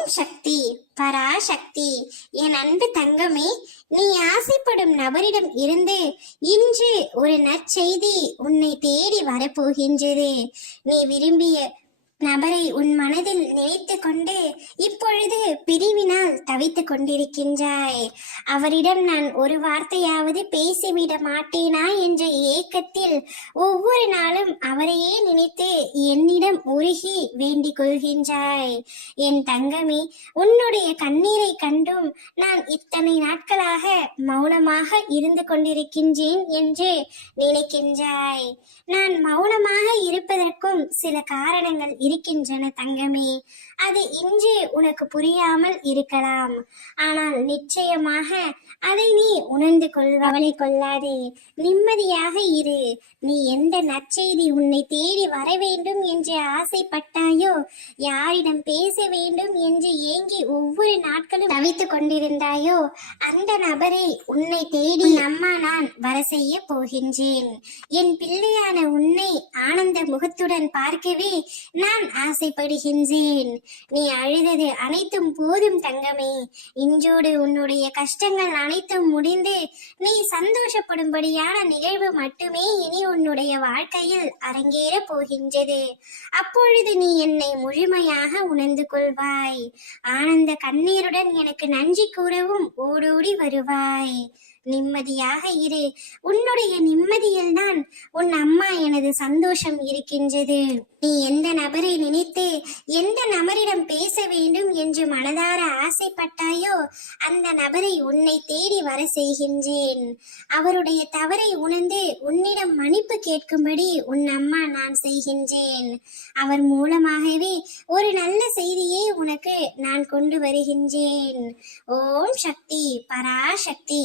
ஓம் சக்தி பராசக்தி. என் அன்பு தங்கமே, நீ ஆசைப்படும் நபரிடம் இருந்து இன்று ஒரு நற்செய்தி உன்னை தேடி வரப்போகின்றது. நீ விரும்பிய நபரை உன் மனதில் நினைத்து கொண்டு இப்பொழுது பிரிவினால் தவித்துக் கொண்டிருக்கின்றாய். அவரிடம் நான் ஒரு வார்த்தையாவது பேசிவிட மாட்டேனா என்ற ஏக்கத்தில் ஒவ்வொரு நாளும் அவரையே நினைத்து என்னிடம் உருகி வேண்டிக் கொள்கின்றாய். என் தங்கமே, உன்னுடைய கண்ணீரை கண்டும் நான் இத்தனை நாட்களாக மௌனமாக இருந்து கொண்டிருக்கின்றேன் என்று நினைக்கின்றாய். நான் மௌனமாக இருப்பதற்கும் சில காரணங்கள் இருக்கின்றன தங்கமே. அது இன்று உனக்கு புரியாமல் இருக்கலாம். ஆனால் நிச்சயமாக அதை நீ உணர்ந்து கவலை கொள்ளாதே. நிம்மதியாக இரு. நீ எந்த நற்செய்தி உன்னை தேடி வர வேண்டும் என்று ஆசைப்பட்டாயோ, யாரிடம் பேச வேண்டும் என்று ஏங்கி ஒவ்வொரு நாட்களும் தவித்துக் கொண்டிருந்தாயோ, அந்த நபரை உன்னை தேடி அம்மா நான் வர செய்ய போகின்றேன். என் பிள்ளையான உன்னை ஆனந்த முகத்துடன் பார்க்கவே நான் ஆசைப்படுகின்றேன். நீ அழுதது அனைத்தும் போதும் தங்கமே. இன்றோடு உன்னுடைய கஷ்டங்கள் அனைத்தும் முடிந்து நீ சந்தோஷப்படும்படியான நிகழ்வு மட்டுமே இனி உன்னுடைய வாழ்க்கையில் அரங்கேற போகின்றது. அப்பொழுது நீ என்னை முழுமையாக உணர்ந்து கொள்வாய். ஆனந்த கண்ணீருடன் எனக்கு நன்றி கூறவும் ஓடோடி வருவாய். நிம்மதியாக இரு. உன்னுடைய நிம்மதியில் தான் உன் அம்மா எனது சந்தோஷம் இருக்கின்றது. நீ எந்த நபரை நினைத்து எந்த நபரிடம் பேச வேண்டும் என்று மனதார ஆசைப்பட்டாயோ, அந்த நபரை உன்னை தேடி வர செய்கின்றேன். அவருடைய தவறை உணர்ந்து உன்னிடம் மன்னிப்பு கேட்கும்படி உன் அம்மா நான் செய்கின்றேன். அவர் மூலமாகவே ஒரு நல்ல செய்தியை உனக்கு நான் கொண்டு வருகின்றேன். ஓம் சக்தி பராசக்தி.